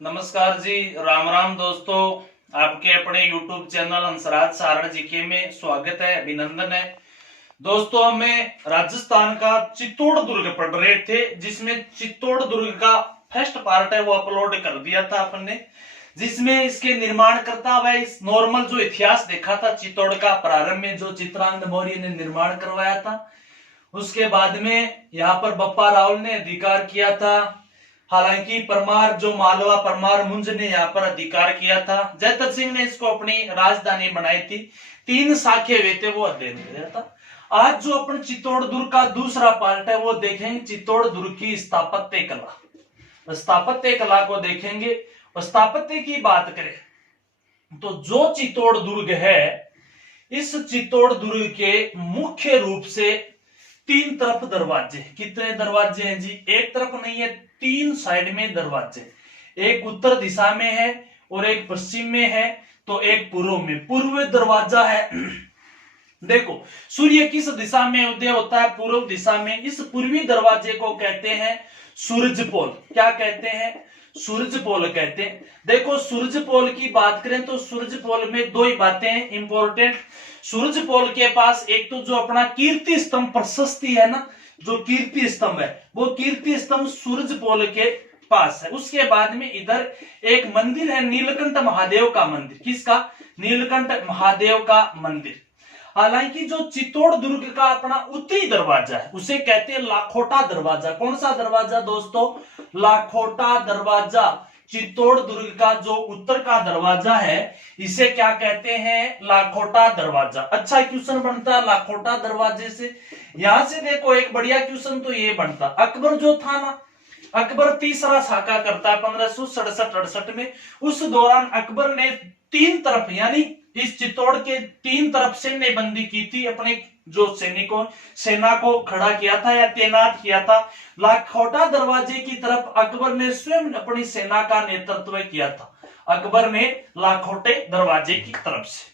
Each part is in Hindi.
नमस्कार जी, राम राम दोस्तों। आपके अपने YouTube channel Hansraj Saran GK में स्वागत है, अभिनंदन है। दोस्तों, हमें राजस्थान का चित्तौड़ दुर्ग पढ़ रहे थे, जिसमें चित्तौड़ दुर्ग का फर्स्ट पार्ट है वो अपलोड कर दिया था अपन ने, जिसमें इसके निर्माण करता हुआ इस नॉर्मल जो इतिहास देखा था चित्तौड़ का। प्रारंभ में जो चित्रांगद मौर्य ने निर्माण करवाया था, उसके बाद में यहाँ पर बप्पा रावल ने अधिकार किया था। हालांकि परमार जो मालवा परमार मुंज ने यहाँ पर अधिकार किया था। जयतर सिंह ने इसको अपनी राजधानी बनाई थी। 3 शाखे हुए थे, वो अध्ययन किया था। आज जो अपन चित्तौड़ दुर्ग का दूसरा पार्ट है वो देखेंगे, चित्तौड़ दुर्ग की स्थापत्य कला। स्थापत्य कला को देखेंगे। और स्थापत्य की बात करें तो जो चित्तौड़ दुर्ग है, इस चित्तौड़ दुर्ग के मुख्य रूप से 3 तरफ दरवाजे। कितने दरवाजे हैं जी? एक तरफ नहीं है, 3 साइड में दरवाजे। एक उत्तर दिशा में है और एक पश्चिम में है, तो एक पूर्व में। पूर्व दरवाजा है। देखो, सूर्य किस दिशा में उदय होता है? पूर्व दिशा में। इस पूर्वी दरवाजे को कहते हैं सूरजपोल। क्या कहते हैं? सूरजपोल कहते हैं। देखो, सूरजपोल की बात करें तो सूरजपोल में 2 ही बातें हैं इंपॉर्टेंट। सूरजपोल के पास एक तो जो अपना कीर्ति स्तंभ प्रशस्ति है ना, जो कीर्ति स्तंभ है, वो कीर्ति स्तंभ सूरजपोल के पास है। उसके बाद में इधर एक मंदिर है, नीलकंठ महादेव का मंदिर। किसका? नीलकंठ महादेव का मंदिर। हालांकि जो चित्तौड़ दुर्ग का अपना उत्तरी दरवाजा है उसे कहते हैं लाखोटा दरवाजा। कौन सा दरवाजा दोस्तों? लाखोटा दरवाजा। चित्तौड़ दुर्ग का जो उत्तर का दरवाजा है, इसे क्या कहते हैं? लाखोटा दरवाजा। अच्छा क्वेश्चन बनता है लाखोटा दरवाजे से। यहां से देखो, एक बढ़िया क्वेश्चन तो ये बनता, अकबर जो था ना, अकबर तीसरा शाखा करता है 1567-68 में। उस दौरान अकबर ने 3 तरफ, यानी इस चित्तौड़ के 3 तरफ सैन्यबंदी की थी। अपने जो सैनिकों सेना को खड़ा किया था या तैनात किया था। लाखोटा दरवाजे की तरफ अकबर ने स्वयं अपनी सेना का नेतृत्व किया था। अकबर ने लाखोटे दरवाजे की तरफ से।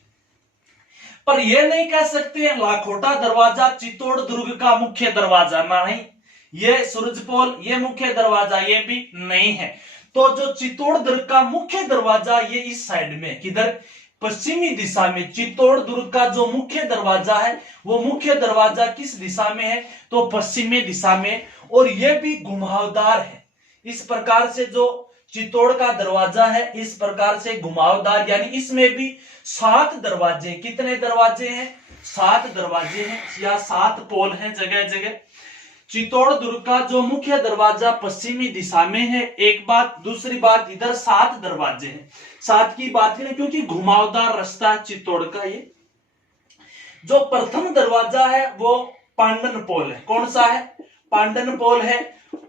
पर यह नहीं कह सकते लाखोटा दरवाजा चित्तौड़ दुर्ग का मुख्य दरवाजा। नहीं, ये सूरजपोल, ये मुख्य दरवाजा ये भी नहीं है। तो जो चित्तौड़ दुर्ग का मुख्य दरवाजा ये इस साइड में, किधर? पश्चिमी दिशा में। चित्तौड़ दुर्ग का जो मुख्य दरवाजा है वो मुख्य दरवाजा किस दिशा में है? तो पश्चिमी दिशा में। और यह भी घुमावदार है। इस प्रकार से जो चित्तौड़ का दरवाजा है, इस प्रकार से घुमावदार, यानी इसमें भी 7 दरवाजे। कितने दरवाजे हैं? 7 दरवाजे हैं या 7 पोल हैं जगह जगह। चित्तौड़ दुर्ग का जो मुख्य दरवाजा पश्चिमी दिशा में है, एक बात। दूसरी बात, इधर 7 दरवाजे हैं। 7 की बात करें क्योंकि घुमावदार रास्ता है चित्तौड़ का। ये जो प्रथम दरवाजा है वो पांडन पोल है। कौन सा है? पांडन पोल है।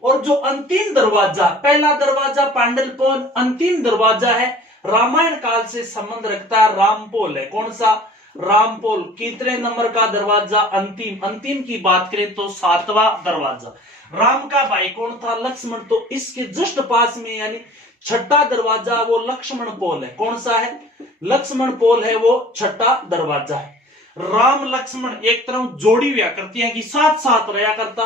और जो अंतिम दरवाजा, पहला दरवाजा पांडन पोल, अंतिम दरवाजा है, रामायण काल से संबंध रखता है, रामपोल है। कौन सा? रामपोल। कितने नंबर का दरवाजा? अंतिम। अंतिम की बात करें तो 7वां दरवाजा। राम का भाई कौन था? लक्ष्मण। तो इसके जस्ट पास में, यानी 6ठा दरवाजा वो लक्ष्मण पोल है। कौन सा है? लक्ष्मण पोल है, वो 6ठा दरवाजा है। राम लक्ष्मण एक तरफ जोड़ी हुआ करती है कि साथ साथ रहा करता।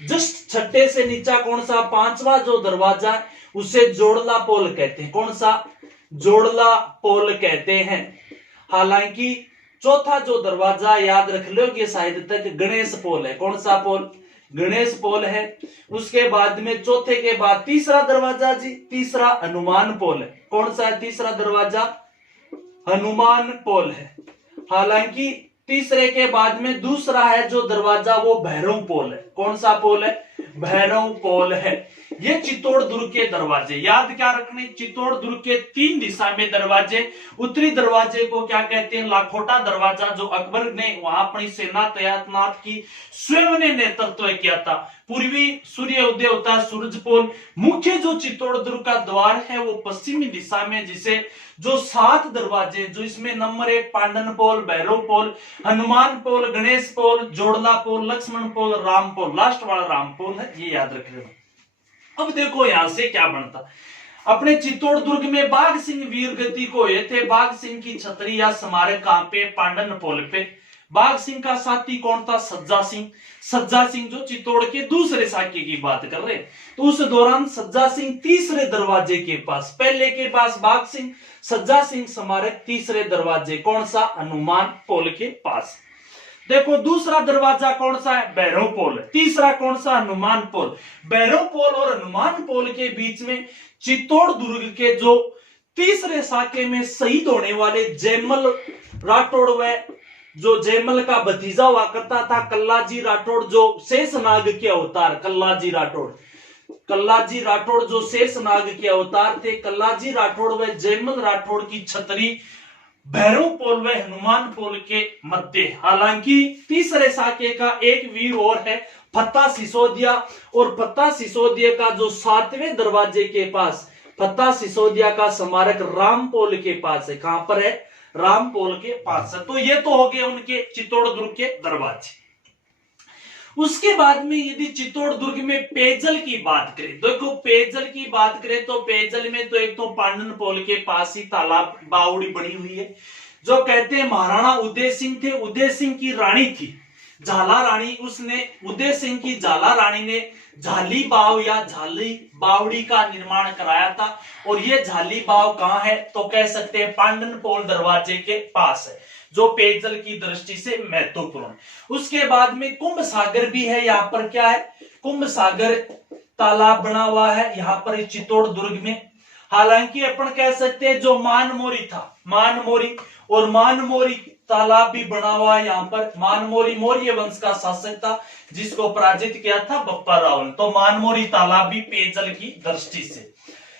जस्ट 6ठे से नीचा कौन सा? 5वां जो दरवाजा है उसे जोड़ला पोल कहते हैं। कौन सा? जोड़ला पोल कहते हैं। हालांकि चौथा जो दरवाजा याद रख लो कि शायद तक गणेश पोल है। कौन सा पोल? गणेश पोल है। उसके बाद में चौथे के बाद तीसरा दरवाजा जी, तीसरा हनुमान पोल है। कौन सा है तीसरा दरवाजा? हनुमान पोल है। हालांकि तीसरे के बाद में दूसरा है जो दरवाजा वो भैरव पोल है। कौन सा पोल है? भैरव पोल है। ये चित्तौड़ दुर्ग के दरवाजे याद क्या रखने? चित्तौड़ दुर्ग के 3 दिशा में दरवाजे। उत्तरी दरवाजे को क्या कहते हैं? लाखोटा दरवाजा, जो अकबर ने वहां अपनी सेना तैनात की, स्वयं ने नेतृत्व किया था। पूर्वी सूर्य उदय होता है सूरजपोल। मुख्य जो चित्तौड़ दुर्ग का द्वार है वो पश्चिमी दिशा में, जिसे जो 7 दरवाजे, जो इसमें नंबर 1 पांडन पोल, भैरव पोल, हनुमान पोल, गणेश पोल, जोड़ला पोल, लक्ष्मण पोल, राम पोल, लास्ट वाला राम पोल है, ये याद रख लेना। अब देखो यहां से क्या बनता। अपने चित्तौड़ दुर्ग में बाघ सिंह वीर गति को हुए थे। बाघ सिंह की छतरी या स्मारक कहां पे? पांडन पोल पे। बाघ सिंह का साथी कौन था? सज्जा सिंह। सज्जा सिंह जो चित्तौड़ के दूसरे साके की बात कर रहे, तो उस दौरान सज्जा सिंह तीसरे दरवाजे के पास, पहले के पास बाघ सिंह, सज्जा सिंह स्मारक तीसरे दरवाजे, कौन सा? हनुमान पोल के पास। देखो दूसरा दरवाजा कौन सा है? भैरव पोल। तीसरा कौन सा? हनुमान पोल। भैरव पोल और हनुमान पोल के बीच में चित्तौड़ दुर्ग के जो तीसरे साके में शहीद होने वाले जयमल राठौड़ व जो जयमल का भतीजा हुआ करता था कल्लाजी राठौड़, जो शेषनाग के अवतार, कल्लाजी राठौड़, कल्लाजी राठौड़ जो शेषनाग के अवतार थे, कल्लाजी राठौड़ व जयमल राठौड़ की छतरी भैरव पोल व हनुमान पोल के मध्य। हालांकि तीसरे साके का एक वीर और है, फत्ता सिसोदिया, और फत्ता सिसोदिया का जो 7वें दरवाजे के पास, फत्ता सिसोदिया का स्मारक रामपोल के पास है। कहां पर है? रामपोल के पास है। तो ये तो हो गए उनके चित्तौड़ दुर्ग के दरवाजे। उसके बाद में यदि चित्तौड़ दुर्ग में पेयजल की बात करें, देखो पेयजल की बात करें तो पेयजल में तो एक तो पांडन पोल के पास ही तालाब बावड़ी बनी हुई है, जो कहते हैं महाराणा उदय सिंह थे, उदय सिंह की रानी थी झाला रानी, उसने उदय सिंह की झाला रानी ने झाली बाव या झाली बावड़ी का निर्माण कराया था। और ये झाली बाव कहां है? तो कह सकते हैं पांडन पोल दरवाजे के पास है, जो पेयजल की दृष्टि से महत्वपूर्ण। उसके बाद में कुंभ सागर भी है, यहाँ पर क्या है? कुंभ सागर तालाब बना हुआ है यहाँ पर चित्तौड़ दुर्ग में। हालांकि अपन कह सकते हैं जो मानमोरी था, मानमोरी, और मानमोरी तालाब भी बना हुआ है यहाँ पर। मानमोरी मौर्य वंश का शासक था जिसको पराजित किया था बप्पा राव ने, तो मानमोरी तालाब भी पेयजल की दृष्टि से।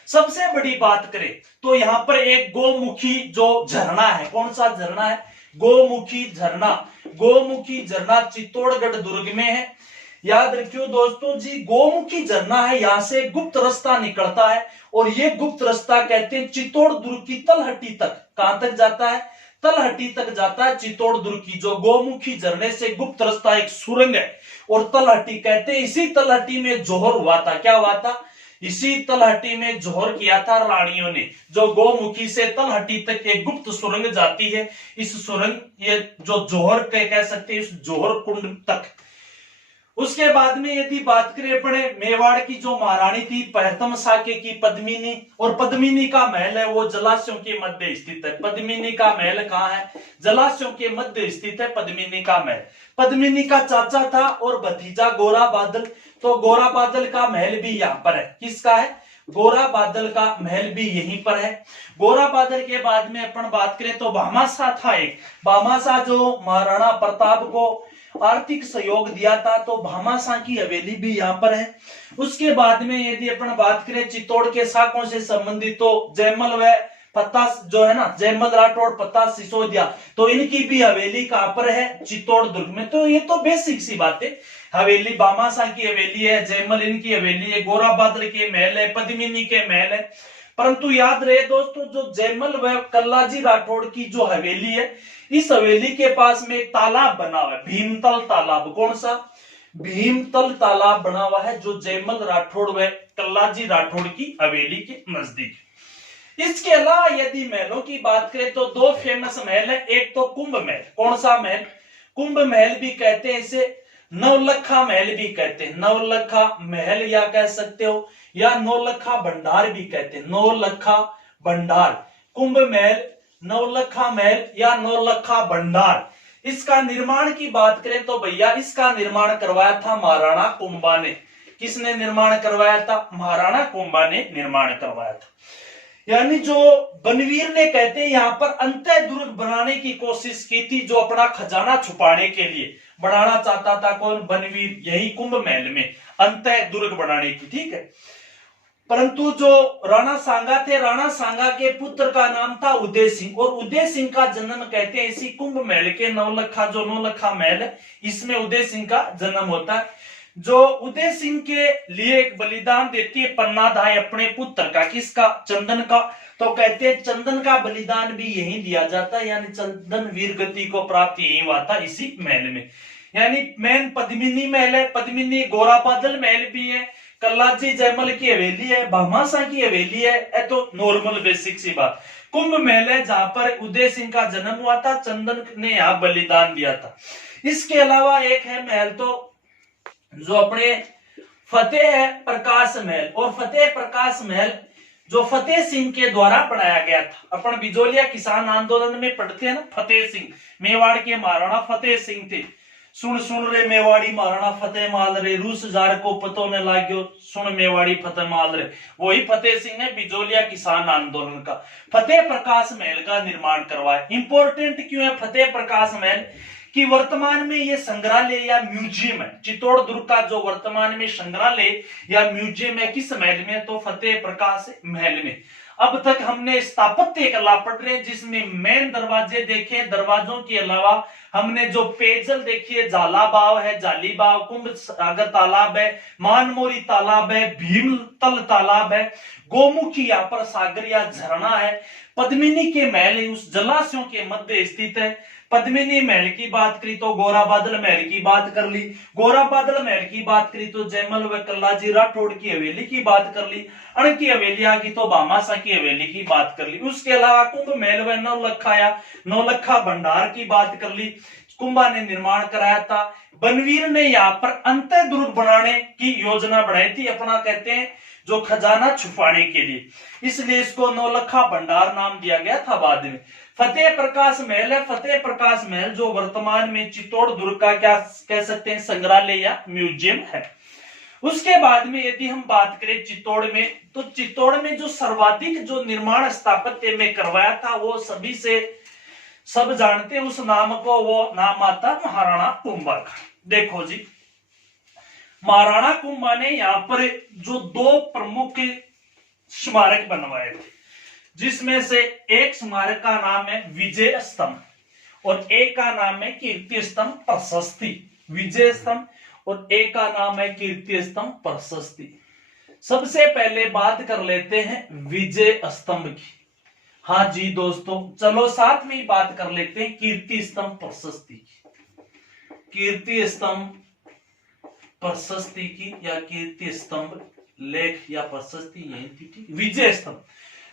सबसे बड़ी बात करें तो यहाँ पर एक गोमुखी जो झरना है, कौन सा झरना है? गोमुखी झरना। गोमुखी झरना चित्तौड़गढ़ दुर्ग में है। याद रखियो दोस्तों जी, गोमुखी झरना है, यहां से गुप्त रास्ता निकलता है, और ये गुप्त रास्ता कहते हैं चित्तौड़ दुर्ग की तलहटी तक। कहां तक जाता है? तलहटी तक जाता है चित्तौड़ दुर्ग की। जो गोमुखी झरने से गुप्त रास्ता एक सुरंग है, और तलहटी कहते हैं इसी तलहटी में जोहर हुआ था। क्या हुआ था? इसी तलहटी में जोहर किया था रानियों ने। जो गोमुखी से तलहटी तक एक गुप्त सुरंग जाती है, इस सुरंग, ये जो जोहर कह सकते हैं, इस जोहर कुंड तक। उसके बाद में यदि बात करें अपने मेवाड़ की जो महारानी थी प्रथम साके की पद्मिनी, और पद्मिनी का महल है वो जलाशयों के मध्य स्थित है। पद्मिनी का महल कहाँ है? जलाशयों के मध्य स्थित है पद्मिनी का महल। पद्मिनी का चाचा था और भतीजा गोरा बादल, तो गोरा बादल का महल भी यहाँ पर है। किसका है? गोरा बादल का महल भी यहीं पर है। गोरा बादल के बाद में अपन बात करें तो भामाशाह था एक, भामाशाह जो महाराणा प्रताप को आर्थिक सहयोग दिया था, तो भामाशाह की हवेली भी यहाँ पर है। उसके बाद में यदि अपन बात करें चित्तौड़ के शाखों से संबंधित, तो जयमल व पत्ता जो है ना, जयमल राठौड़, पत्ता सिसोदिया, तो इनकी भी हवेली कहां पर है? चित्तौड़ दुर्ग में। तो ये तो बेसिक सी बात है, हवेली भामाशाह की हवेली है, जयमल इनकी हवेली है, गोरा बादल के महल है, पद्मिनी के महल है। परंतु याद रहे दोस्तों, जो जयमल व कल्लाजी राठौड़ की जो हवेली है, इस हवेली के पास में एक तालाब बना हुआ है, भीमतल तालाब। कौन सा? भीमतल तालाब बना हुआ है, जो जयमल राठौड़ व कल्लाजी राठौड़ की हवेली के नजदीक। इसके अलावा यदि महलों की बात करें तो दो फेमस महल है। एक तो कुंभ महल। कौन सा महल? कुंभ महल भी कहते हैं इसे, नवलखा महल भी कहते हैं। नवलखा महल या कह सकते हो, या नौलखा भंडार भी कहते हैं। नौलखा भंडार, कुंभ महल, नौलखा महल या नौलखा भंडार। इसका निर्माण की बात करें तो भैया इसका निर्माण करवाया था महाराणा कुंभा ने। किसने निर्माण करवाया था? महाराणा कुंभा ने निर्माण करवाया था। यानी जो बनवीर ने कहते हैं यहाँ पर अंतः दुर्ग बनाने की कोशिश की थी, जो अपना खजाना छुपाने के लिए बनाना चाहता था। कौन? बनवीर, यही कुंभ महल में अंतः दुर्ग बनाने की। ठीक है, परंतु जो राणा सांगा थे, राणा सांगा के पुत्र का नाम था उदय सिंह, और उदय सिंह का जन्म कहते हैं इसी कुंभ महल के नवलखा, जो नौलखा महल है, इसमें उदय सिंह का जन्म होता है। जो उदय सिंह के लिए एक बलिदान देती है पन्नाधाय अपने पुत्र का। किसका? चंदन का। तो कहते हैं चंदन का बलिदान भी यही दिया जाता है, यानी चंदन वीर गति को प्राप्त यही हुआ था इसी महल में। यानी मेन पद्मिनी महल है, पद्मिनी गोरा बादल महल भी है, कल्लाजी जयमल की हवेली है, भामाशाह की हवेली है, ये तो नॉर्मल बेसिक सी बात। कुंभ महल है जहां पर उदय सिंह का जन्म हुआ था, चंदन ने यहाँ बलिदान दिया था। इसके अलावा एक है महल तो जो अपने फतेह है प्रकाश महल, और फतेह प्रकाश महल जो फतेह सिंह के द्वारा बनाया गया था। अपन बिजोलिया किसान आंदोलन में पढ़ते हैं ना, फतेह सिंह मेवाड़ के महाराणा फतेह सिंह थे। सुन सुन रे मेवाड़ी महाराणा फतेह माल रे, रूस जार को पतो न लाग्यो, सुन मेवाड़ी फतेह माल रे। वही फतेह सिंह ने बिजोलिया किसान आंदोलन का फतेह प्रकाश महल का निर्माण करवाया। इंपॉर्टेंट क्यों है फतेह प्रकाश महल कि वर्तमान में ये संग्रहालय या म्यूजियम है। चित्तौड़ दुर्ग का जो वर्तमान में संग्रहालय या म्यूजियम है किस महल में, तो फतेह प्रकाश महल में। अब तक हमने स्थापत्य कला पढ़ रहे हैं जिसमें मेन दरवाजे देखे, दरवाजों के अलावा हमने जो पेयजल देखी है, जाला बाव है, जाली बाव, कुंभ सागर तालाब है, मानमोरी तालाब है, भीमतल तालाब है, गोमुखी यहाँ पर सागर या झरना है, पद्मिनी के महल उस जलाशयों के मध्य स्थित है। पद्मिनी महल की बात करी तो गोरा बादल महल की बात कर ली, गोरा बादल महल की बात करी तो जयमल व कल्लाजी राठौड़ की हवेली की बात कर ली, अण की हवेली आ गई तो भामाशाह की हवेली की बात कर ली। उसके अलावा कुंभ महल व नौलखा या नौलखा भंडार की बात कर ली, कुंभा ने निर्माण कराया था। बनवीर ने यहाँ पर अंतः दुर्ग बनाने की योजना बनाई थी, अपना कहते हैं जो खजाना छुपाने के लिए, इसलिए इसको नौलखा भंडार नाम दिया गया था बाद में। फतेह प्रकाश महल है, फतेह प्रकाश महल जो वर्तमान में चित्तौड़ दुर्ग का क्या कह सकते हैं संग्रहालय या म्यूजियम है। उसके बाद में यदि हम बात करें चित्तौड़ में, तो चित्तौड़ में जो सर्वाधिक जो निर्माण स्थापत्य में करवाया था वो सभी से सब जानते हैं उस नाम को, वो नाम आता महाराणा कुंभा का। देखो जी, महाराणा कुंभा ने यहाँ पर जो दो प्रमुख स्मारक बनवाए थे, जिसमें से एक स्मारक का नाम है विजय स्तंभ और एक का नाम है कीर्ति स्तंभ प्रशस्ति। विजय स्तंभ और एक का नाम है कीर्ति स्तंभ प्रशस्ति। सबसे पहले बात कर लेते हैं विजय स्तंभ की। हाँ जी दोस्तों, चलो साथ में ही बात कर लेते हैं कीर्ति स्तंभ प्रशस्ति की। कीर्ति स्तंभ प्रशस्ति की या कीर्ति स्तंभ लेख या प्रशस्ति यही थी, ठीक। विजय स्तंभ,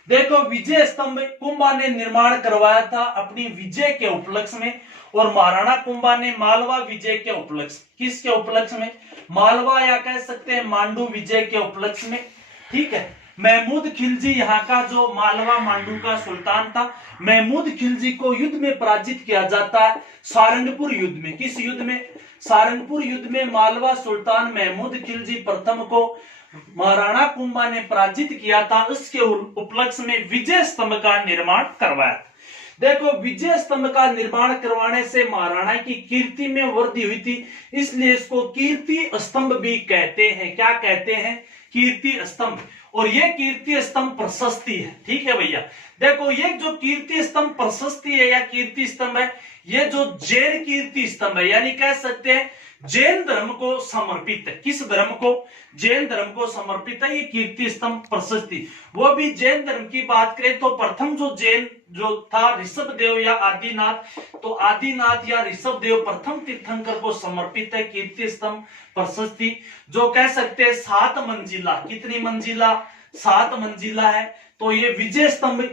देखो विजय स्तंभ कुंभा ने निर्माण करवाया था अपनी विजय के उपलक्ष्य में, और महाराणा कुंभा ने मालवा विजय के उपलक्ष्य, किसके उपलक्ष्य में, मालवा या कह सकते हैं मांडू विजय के उपलक्ष्य में, ठीक है। महमूद खिलजी यहाँ का जो मालवा मांडू का सुल्तान था, महमूद खिलजी को युद्ध में पराजित किया जाता है सारंगपुर युद्ध में। किस युद्ध में, सारंगपुर युद्ध में मालवा सुल्तान महमूद खिलजी प्रथम को महाराणा कुंभा ने पराजित किया था। उसके उपलक्ष्य में विजय स्तंभ का निर्माण करवाया। देखो विजय स्तंभ का निर्माण करवाने से महाराणा की कीर्ति में वृद्धि हुई थी, इसलिए इसको कीर्ति स्तंभ भी कहते हैं। क्या कहते हैं, कीर्ति स्तंभ। और ये कीर्ति स्तंभ प्रशस्ति है, ठीक है भैया। देखो ये जो कीर्ति स्तंभ प्रशस्ति है या कीर्ति स्तंभ है, ये जो जैन कीर्ति स्तंभ है, यानी कह सकते हैं जैन धर्म को समर्पित है। किस धर्म को, जैन धर्म को समर्पित है ये कीर्ति स्तंभ प्रशस्ति। वो भी जैन धर्म की बात करें तो प्रथम जो जैन जो था ऋषभ देव या आदिनाथ, तो आदिनाथ या ऋषभ देव प्रथम तीर्थंकर को समर्पित है कीर्ति स्तंभ प्रशस्ति, जो कह सकते हैं 7 मंजिला। कितनी मंजिला, 7 मंजिला है। तो ये विजय स्तंभ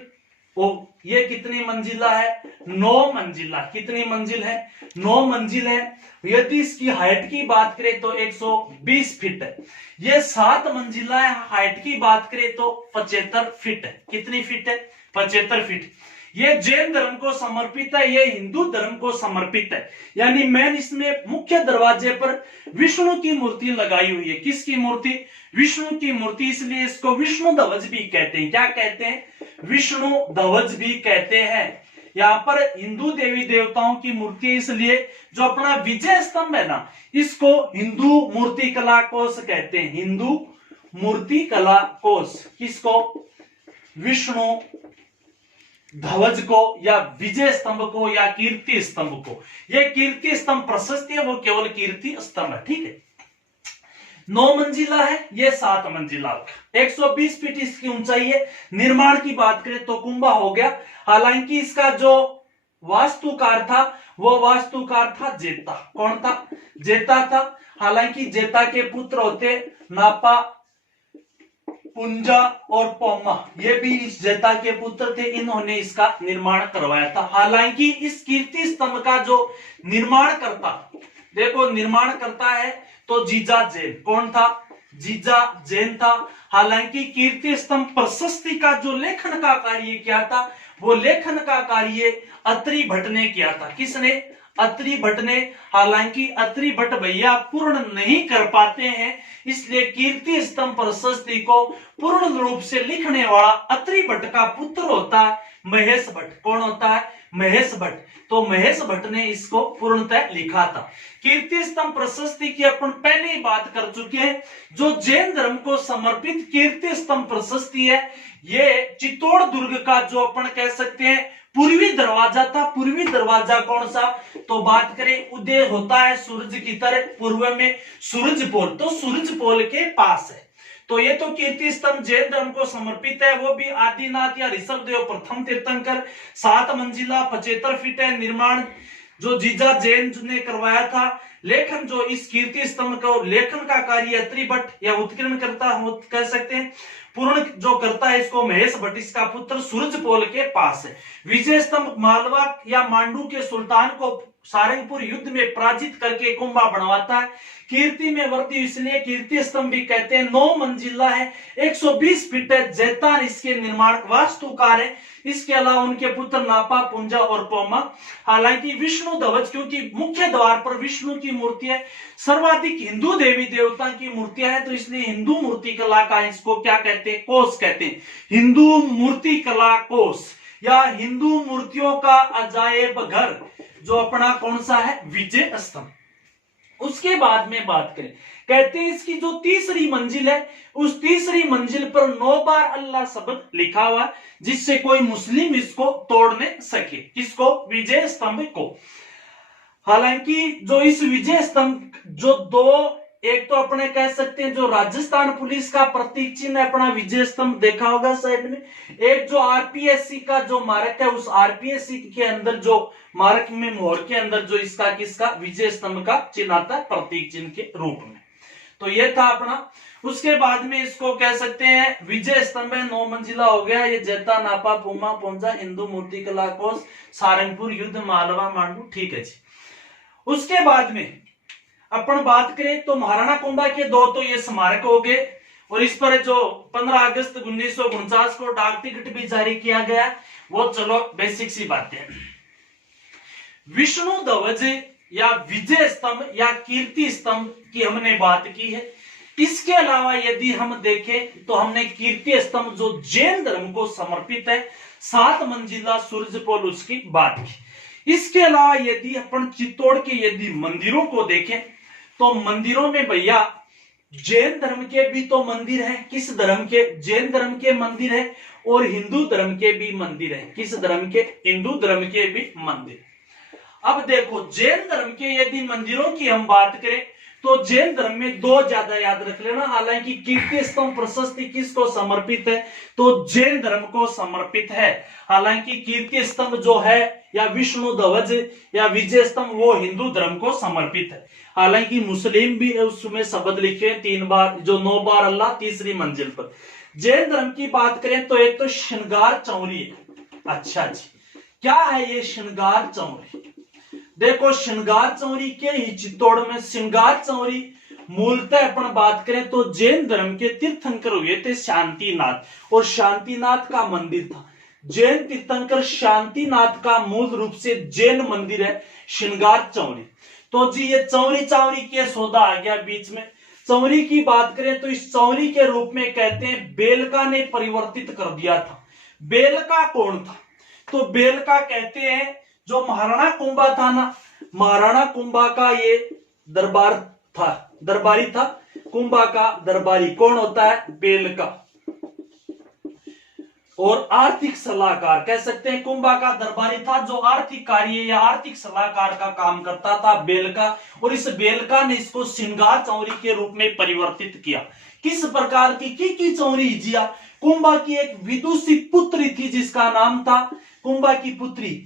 ये कितनी मंजिला है, 9 मंजिला। कितनी मंजिल है, 9 मंजिल है। यदि इसकी हाइट की बात करें तो 120 फीट है। ये 7 मंजिला है, हाइट की बात करें तो 75 फीट है। कितनी फीट है, 75 फीट। ये जैन धर्म को समर्पित है, ये हिंदू धर्म को समर्पित है। यानी मैंने इसमें मुख्य दरवाजे पर विष्णु की मूर्ति लगाई हुई है। किसकी मूर्ति, विष्णु की मूर्ति, इसलिए इसको विष्णु ध्वज भी कहते हैं। क्या कहते हैं, विष्णु ध्वज भी कहते हैं। यहाँ पर हिंदू देवी देवताओं की मूर्ति है, इसलिए जो अपना विजय स्तंभ है ना, इसको हिंदू मूर्ति कला कोश कहते हैं। हिंदू मूर्ति कला कोश किसको, विष्णु ध्वज को या विजय स्तंभ को या कीर्ति स्तंभ को। ये कीर्ति स्तंभ प्रशस्ति है, वो केवल कीर्ति स्तंभ है, ठीक है। 9 मंजिला है, ये 7 मंजिला, 120 फीट इसकी ऊंचाई है। निर्माण की बात करें तो कुंभा हो गया। हालांकि इसका जो वास्तुकार था वो वास्तुकार था जेता। कौन था, जेता था। हालांकि जेता के पुत्र होते नापा पुंजा और पोमा, ये भी इस जैता के पुत्र थे, इन्होंने इसका निर्माण करवाया था। हालांकि इस कीर्ति स्तंभ का जो निर्माण करता, देखो निर्माण करता है तो जीजा जैन, कौन था? जीजा जैन था। हालांकि कीर्ति स्तंभ प्रशस्ति का जो लेखन का कार्य किया था, वो लेखन का कार्य अत्रि भट्ट ने किया था। किसने? अत्रि भट्ट ने। हालांकि अत्रि भट्ट भैया पूर्ण नहीं कर पाते हैं, इसलिए कीर्ति स्तंभ प्रशस्ति को पूर्ण रूप से लिखने वाला अत्रि भट्ट का पुत्र होता है महेश भट्ट। कौन होता है? महेश भट्ट। तो महेश भट्ट ने इसको पूर्णतः लिखा था। कीर्ति स्तंभ प्रशस्ति की अपन पहले ही बात कर चुके हैं। जो जैन धर्म को समर्पित कीर्ति स्तंभ प्रशस्ति है, ये चित्तौड़ दुर्ग का जो अपन कह सकते हैं पूर्वी दरवाजा था। पूर्वी दरवाजा कौन सा? तो बात करें, उदय होता है सूरज की तरह, पूर्व में सूरज पोल, तो सूरज पोल के पास है। तो ये तो कीर्ति स्तंभ जैन धर्म को समर्पित है। वो भी आदिनाथ या ऋषभ देव प्रथम तीर्थंकर, 7 मंजिला 75 फीट है। निर्माण जो जीजा जैन ने करवाया था। लेखन जो इस कीर्ति स्तंभ को लेखन का कार्य अत्रि भट्ट या उत्कीर्ण करता कह सकते हैं, पूर्ण जो करता है इसको महेश भट्ट, इसका पुत्र सूरज पोल के पास है। विजय स्तंभ मालवा या मांडू के सुल्तान को सारंगपुर युद्ध में पराजित करके कुंभा बनवाता है। कीर्ति में वर्ती, इसलिए कीर्ति स्तंभ भी कहते हैं। 9 मंजिला है, 120 फीट है। जैतान इसके निर्माण वास्तुकार है। इसके अलावा उनके पुत्र नापा, पुंजा और पोमा। हालांकि विष्णु ध्वज, क्योंकि मुख्य द्वार पर विष्णु की मूर्ति है, सर्वाधिक हिंदू देवी देवता की मूर्तियां हैं, तो इसलिए हिंदू मूर्ति कला का इसको क्या कहते हैं? कोष कहते हैं। हिंदू मूर्ति कला कोष या हिंदू मूर्तियों का अजायब घर जो अपना कौन सा है? विजय स्तंभ। उसके बाद में बात करें, कहते हैं इसकी जो तीसरी मंजिल है, उस तीसरी मंजिल पर 9 बार अल्लाह शब्द लिखा हुआ, जिससे कोई मुस्लिम इसको तोड़ न सके। किसको? विजय स्तंभ को। हालांकि जो इस विजय स्तंभ जो दो, एक तो अपने कह सकते हैं जो राजस्थान पुलिस का प्रतीक चिन्ह अपना विजय स्तंभ देखा होगा साइड में, एक जो आरपीएससी का जो मारक है, उस आरपीएससी के अंदर जो मारक में मोहर के अंदर जो इसका किसका विजय स्तंभ का चिन्ह आता है प्रतीक चिन्ह के रूप में। तो ये था अपना। उसके बाद में इसको कह सकते हैं विजय स्तंभ है, 9 मंजिला हो गया। ये जैता, नापा, पुमा, पोंजा, हिंदू मूर्ति कला कोष, सारंगपुर युद्ध, मालवा, मांडू। ठीक है जी। उसके बाद में अपन बात करें तो महाराणा कुंभा के 2 तो ये स्मारक हो गए, और इस पर जो 15 अगस्त 1949 को डाक टिकट भी जारी किया गया, वो चलो बेसिक सी बातें। विष्णु ध्वज या विजय स्तंभ या कीर्ति स्तंभ की हमने बात की है। इसके अलावा यदि हम देखें तो हमने कीर्ति स्तंभ जो जैन धर्म को समर्पित है, 7 मंजिला सूरज पोल, उसकी बात की। इसके अलावा यदि अपन चित्तौड़ के यदि मंदिरों को देखें तो मंदिरों में भैया जैन धर्म के भी तो मंदिर है। किस धर्म के? जैन धर्म के मंदिर है, और हिंदू धर्म के भी मंदिर है। किस धर्म के? हिंदू धर्म के भी मंदिर। अब देखो जैन धर्म के यदि मंदिरों की हम बात करें तो जैन धर्म में 2 ज्यादा याद रख लेना। हालांकि कीर्ति स्तंभ प्रशस्ति किसको समर्पित है? तो जैन धर्म को समर्पित है। हालांकि कीर्ति स्तंभ जो है या विष्णु ध्वज या विजय स्तंभ वो हिंदू धर्म को समर्पित है। हालांकि मुस्लिम भी उसमें शब्द लिखे 3 बार, जो 9 बार अल्लाह, तीसरी मंजिल पर। जैन धर्म की बात करें तो एक तो श्रृंगार चौरी है। अच्छा जी, क्या है ये श्रृंगार चौरी? देखो श्रृंगार चौरी के ही चित्तौड़ में श्रृंगार चौरी मूलतः अपन बात करें तो जैन धर्म के तीर्थंकर हुए थे शांतिनाथ, और शांतिनाथ का मंदिर था। जैन तीर्थंकर शांतिनाथ का मूल रूप से जैन मंदिर है श्रृंगार चौरी। तो जी ये चौरी चावरी के सौदा आ गया बीच में। चौरी की बात करें तो इस चौरी के रूप में कहते हैं बेलका ने परिवर्तित कर दिया था। बेलका कौन था? तो बेलका कहते हैं जो महाराणा कुंभा था ना, महाराणा कुंभा का ये दरबार था, दरबारी था। कुंभा का दरबारी कौन होता है? बेलका। और आर्थिक सलाहकार कह सकते हैं, कुंभा का दरबारी था जो आर्थिक कार्य या आर्थिक सलाहकार का काम करता था, बेलका। और इस बेलका ने इसको श्रृंगार चौरी के रूप में परिवर्तित किया। किस प्रकार की चौरी जिया? कुंभा की एक विदुषी पुत्री थी जिसका नाम था, कुंभा की पुत्री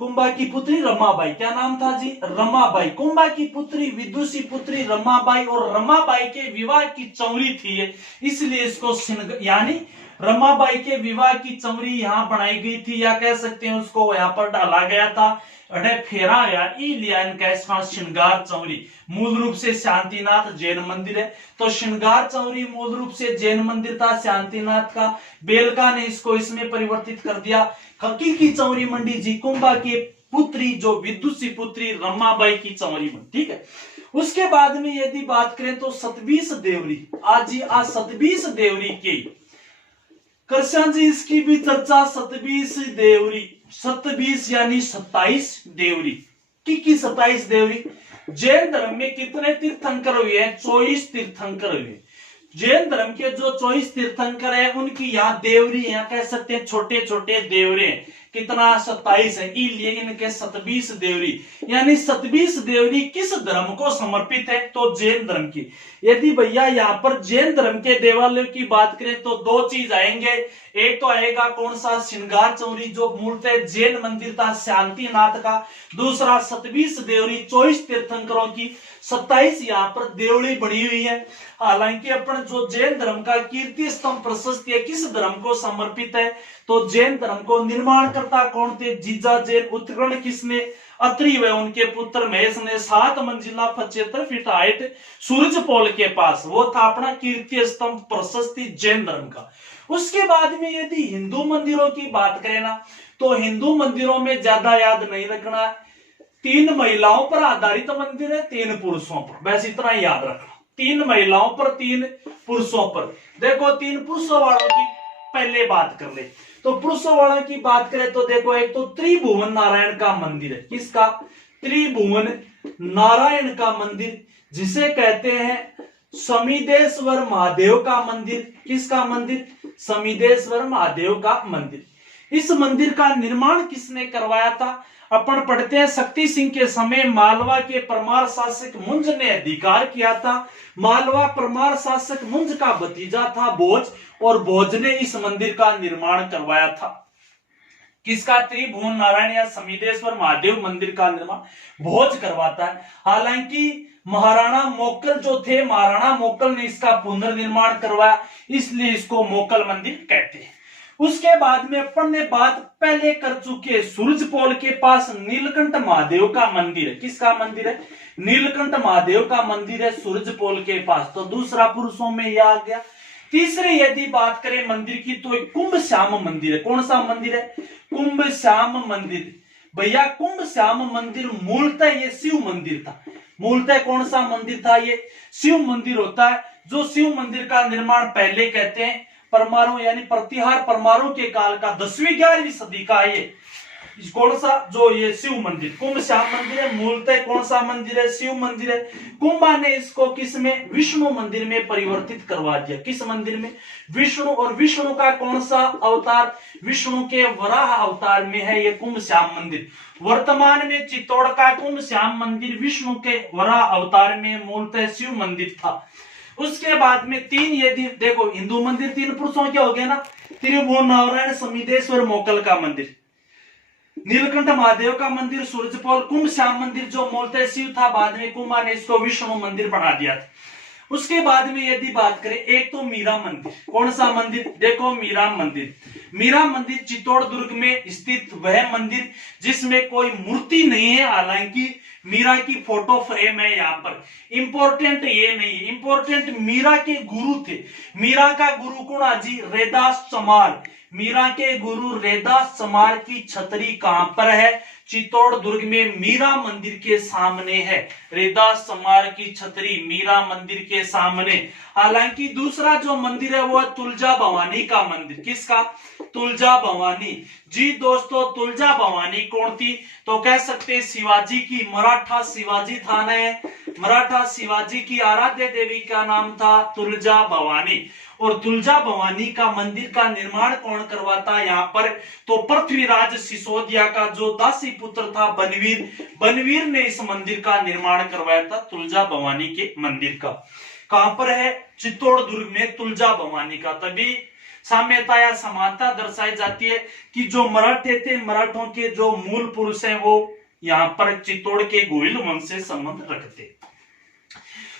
कुंभा की पुत्री रमाबाई, क्या नाम था जी, रमाबाई। कुंभा की पुत्री विदुषी पुत्री रमाबाई, और रमाबाई के विवाह की चौरी थी, इसलिए इसको यानी रमाबाई के विवाह की चौरी यहाँ बनाई गई थी, या कह सकते हैं उसको यहाँ पर डाला गया था, फेरा गया, इनका श्रृंगार चौरी। मूल रूप से शांतिनाथ जैन मंदिर है, तो श्रृंगार चौरी मूल रूप से जैन मंदिर था शांतिनाथ का, बेलका ने इसको इसमें परिवर्तित कर दिया। हकीकी चौरी मंडी जी कुंभा की पुत्री जो विदुषी पुत्री रमाबाई की चौरी मंडी, ठीक है। उसके बाद में यदि बात करें तो सतबीस देवरी, आज जी आज सतबीस देवरी की कृष्ण जी, इसकी भी चर्चा। सतबीस देवरी, 27 यानी 27 देवरी की 27 देवरी। जैन धर्म में कितने तीर्थंकर हुए हैं, 24 तीर्थंकर हुए। जैन धर्म के जो 24 तीर्थंकर है उनकी यहाँ देवरी, यहाँ कह सकते हैं छोटे छोटे देवरे हैं, कितना 27 है, इसलिए इनके 27 देवरी। यानी 27 देवरी किस धर्म को समर्पित है, तो जैन धर्म की। यदि भैया यहाँ पर जैन धर्म के देवालयों की बात करें तो दो चीज आएंगे, एक तो आएगा कौन सा, श्रृंगार चौरी जो मूलतः जैन मंदिर था शांतिनाथ का, दूसरा 27 देवरी 24 तीर्थंकरों की, 27 यहाँ पर देवड़ी बनी हुई है। हालांकि अपन जो जैन धर्म का कीर्ति स्तंभ प्रशस्त है किस धर्म को समर्पित है, तो जैन धर्म को निर्माणकर्ता कौन थे, जीजा जैन। उत्खनन किसने, अत्रि व उनके पुत्र महेश ने 7 मंजिला 75 फीट हाइट सूरज पोल के पास, वो था अपना कीर्ति स्तंभ प्रशस्ति जैन धर्म का। उसके बाद में यदि हिंदू मंदिरों की बात करें ना, तो हिंदू मंदिरों में ज्यादा याद नहीं रखना, 3 महिलाओं पर आधारित मंदिर है, 3 पुरुषों पर, बस इतना ही याद रखना, 3 महिलाओं पर 3 पुरुषों पर। देखो 3 पुरुषों वालों की पहले बात कर ले, तो पुरुषों वालों की बात करें तो देखो एक तो त्रिभुवन नारायण का मंदिर है, किसका, त्रिभुवन नारायण का मंदिर, जिसे कहते हैं समीदेश्वर महादेव का मंदिर। किसका मंदिर, समीदेश्वर महादेव का मंदिर। इस मंदिर का निर्माण किसने करवाया था, अपन पढ़ते हैं शक्ति सिंह के समय मालवा के परमार शासक मुंज ने अधिकार किया था। मालवा परमार शासक मुंज का भतीजा था भोज, और भोज ने इस मंदिर का निर्माण करवाया था। किसका, त्रिभुवन नारायण या समीदेश्वर महादेव मंदिर का निर्माण भोज करवाता है। हालांकि महाराणा मोकल जो थे, महाराणा मोकल ने इसका पुनर्निर्माण करवाया, इसलिए इसको मोकल मंदिर कहते हैं। उसके बाद में अपन ने बात पहले कर चुके, सूरज पोल के पास नीलकंठ महादेव का मंदिर है। किसका मंदिर है, नीलकंठ महादेव का मंदिर है सूरज पोल के पास। तो दूसरा पुरुषों में यह आ गया। तीसरे यदि बात करें मंदिर की तो एक कुंभ श्याम मंदिर है। कौन सा मंदिर है, कुंभ श्याम मंदिर। भैया कुंभ श्याम मंदिर मूलतः ये शिव मंदिर था। मूलतः कौन सा मंदिर था, ये शिव मंदिर होता है। जो शिव मंदिर का निर्माण पहले कहते हैं परमाणु यानी प्रतिहार परमाणु के काल का 10वीं 11वीं सदी का ये कौन सा, जो ये शिव मंदिर कुंभ श्याम मंदिर है। मूलतः कौन सा मंदिर है, शिव मंदिर है। कुंभा ने इसको किस में, विष्णु मंदिर में परिवर्तित करवा दिया। किस मंदिर में, विष्णु। और विष्णु का कौन सा अवतार, विष्णु के वराह अवतार में है ये कुंभ श्याम मंदिर। वर्तमान में चित्तौड़ का कुंभ श्याम मंदिर विष्णु के वराह अवतार में मूलतः शिव मंदिर था। उसके बाद में 3 यदि देखो हिंदू मंदिर 3 पुरुषों के हो गए ना, त्रिभुवन नारायण समीदेश्वर मोकल का मंदिर, नीलकंठ महादेव का मंदिर, सूरजपोल, कुंभ श्याम मंदिर जो मूलतः शिव था, बाद में कुंभा ने इसको विष्णु मंदिर बना दिया था। उसके बाद में यदि बात करें एक तो मीरा मंदिर। कौन सा मंदिर, देखो मीरा मंदिर। मीरा मंदिर चित्तौड़ दुर्ग में स्थित वह मंदिर जिसमें कोई मूर्ति नहीं है, हालांकि मीरा की फोटो फ्रेम है यहाँ पर। इंपॉर्टेंट ये नहीं, इंपॉर्टेंट मीरा के गुरु थे। मीरा का गुरु कौन जी, रेदास चमार। मीरा के गुरु रेदास चमार की छतरी कहां पर है, चित्तौड़ दुर्ग में मीरा मंदिर के सामने है। रेदास चमार की छतरी मीरा मंदिर के सामने। हालांकि दूसरा जो मंदिर है वो है तुलजा भवानी का मंदिर। किसका, तुलजा भवानी जी। दोस्तों तुलजा भवानी कौन थी, तो कह सकते हैं शिवाजी की, मराठा शिवाजी था न, मराठा शिवाजी की आराध्य देवी का नाम था तुलजा भवानी। और तुलजा भवानी का मंदिर का निर्माण कौन करवाता यहाँ पर, तो पृथ्वीराज सिसोदिया का जो दासी पुत्र था बनवीर, बनवीर ने इस मंदिर का निर्माण करवाया था तुलजा भवानी के मंदिर का। कहां पर है, चित्तौड़ दुर्ग में तुलजा भवानी का। तभी साम्यता या समानता दर्शाई जाती है कि जो मराठे थे, मराठों के जो मूल पुरुष हैं वो यहाँ पर चित्तौड़ के गोविल वंश से संबंध रखते।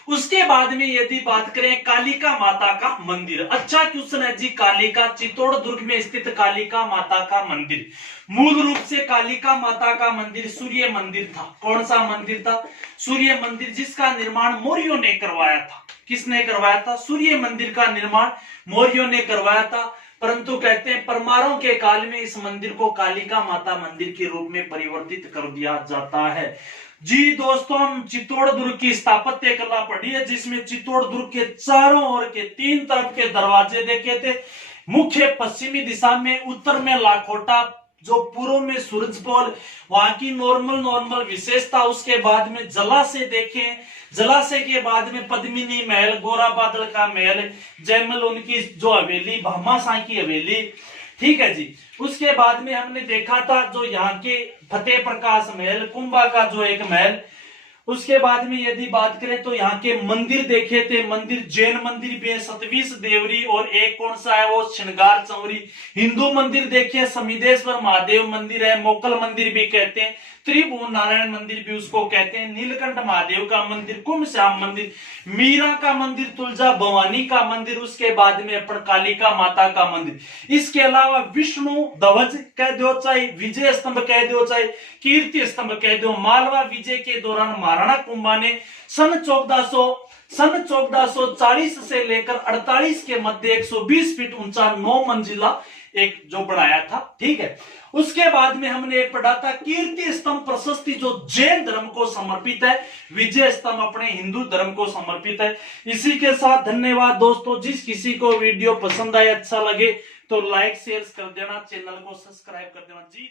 उसके बाद में यदि बात करें कालिका माता का मंदिर, अच्छा क्वेश्चन है जी। कालिका, चित्तौड़ दुर्ग में स्थित कालिका माता का मंदिर, मूल रूप से कालिका माता का मंदिर सूर्य मंदिर था। कौन सा मंदिर था? सूर्य मंदिर, जिसका निर्माण मौर्यों ने करवाया था। किसने करवाया था? सूर्य मंदिर का निर्माण मौर्यों ने करवाया था। परंतु कहते हैं परमारों के काल में इस मंदिर को कालिका माता मंदिर के रूप में परिवर्तित कर दिया जाता है। जी दोस्तों, हम चित्तौड़ दुर्ग की स्थापत्य कला पढ़ी है, जिसमें चित्तौड़ दुर्ग के चारों ओर के 3 तरफ के दरवाजे देखे थे। मुख्य पश्चिमी दिशा में, उत्तर में लाखोटा, जो पूर्व में सूरजपोल, वहां की नॉर्मल विशेषता। उसके बाद में जलाशय देखें, जलाशय के बाद में पद्मिनी महल, गोरा बादल का महल, जयमल उनकी जो हवेली, भामाशाह की हवेली, ठीक है जी। उसके बाद में हमने देखा था जो यहाँ के फतेह प्रकाश महल, कुंभा का जो एक महल। उसके बाद में यदि बात करें तो यहाँ के मंदिर देखे थे, मंदिर जैन मंदिर भी है, 27 देवरी, और एक कौन सा है वो श्रृंगार चौरी। हिंदू मंदिर देखिए, समिदेश्वर महादेव मंदिर है, मोकल मंदिर भी कहते हैं, त्रिभुवन नारायण मंदिर भी उसको कहते हैं, नीलकंठ महादेव का मंदिर, कुंभ श्याम मंदिर, मीरा का मंदिर, तुलजा भवानी का मंदिर। उसके बाद में अपन कालिका माता का मंदिर। इसके अलावा विष्णु ध्वज कह दो, चाहे विजय स्तंभ कह दो, चाहे कीर्ति स्तंभ कह दो, मालवा विजय के दौरान महाराणा कुंभा ने सन 1440 से लेकर 48 के मध्य 120 फीट ऊंचा 9 मंजिला एक जो बनाया था, ठीक है। उसके बाद में हमने एक पढ़ा था कीर्ति स्तंभ प्रशस्ति, जो जैन धर्म को समर्पित है, विजय स्तंभ अपने हिंदू धर्म को समर्पित है। इसी के साथ धन्यवाद दोस्तों। जिस किसी को वीडियो पसंद आए, अच्छा लगे तो लाइक शेयर कर देना, चैनल को सब्सक्राइब कर देना जी।